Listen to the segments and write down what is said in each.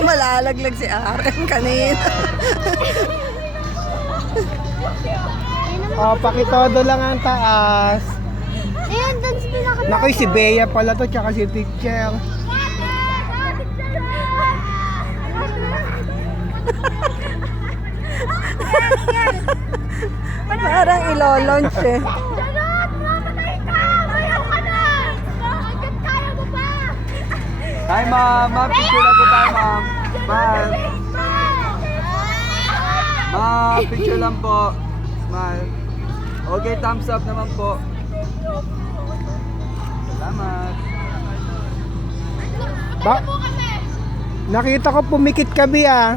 Malalaglag si Aren kanina. Oh, pakitodo lang ang taas. Ayan, dun sa pinaka... Nakoy, si Bea pala to, tsaka si teacher. Parang ilo-launch eh. Charot! Mamatay ka! Mayaw ka na! Hanggat kaya mo pa! Hi ma'am, ma'am, picture lang po tayo ma'am. Ma'am, ma'am, picture lang po. Smile. Okay, thumbs up naman po. Salamat. Ba? Nakita ko pumikit ka, Bea.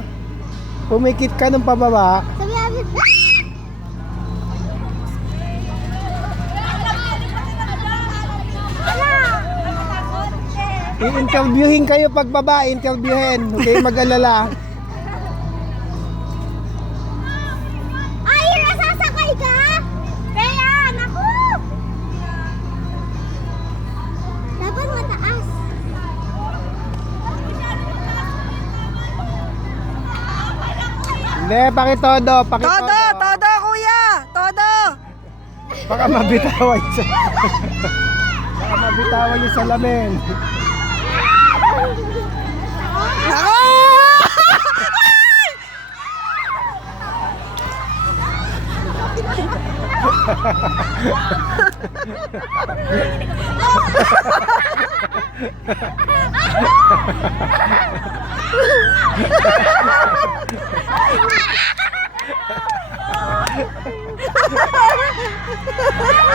Pumikit ka nung pababa. Sabi namin... I-interviewin kayo pagbaba, interviewin. Huwag kayong mag-alala. Ay, nasasakay ka? Kaya, naku! Dapat mataas. Hindi, pakitodo, pakitodo. Todo, todo kuya, todo. Baka mabitawan siya. Baka mabitawan yung salamin. Ako!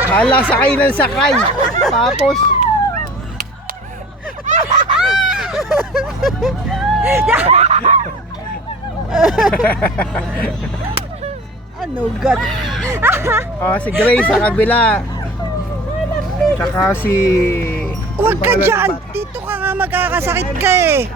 Hala, sakay ng sakay. Tapos, Ano gat? si Grace sa kabila. Tsaka si... Huwag ka dyan. Dito ka nga magkakasakit ka eh.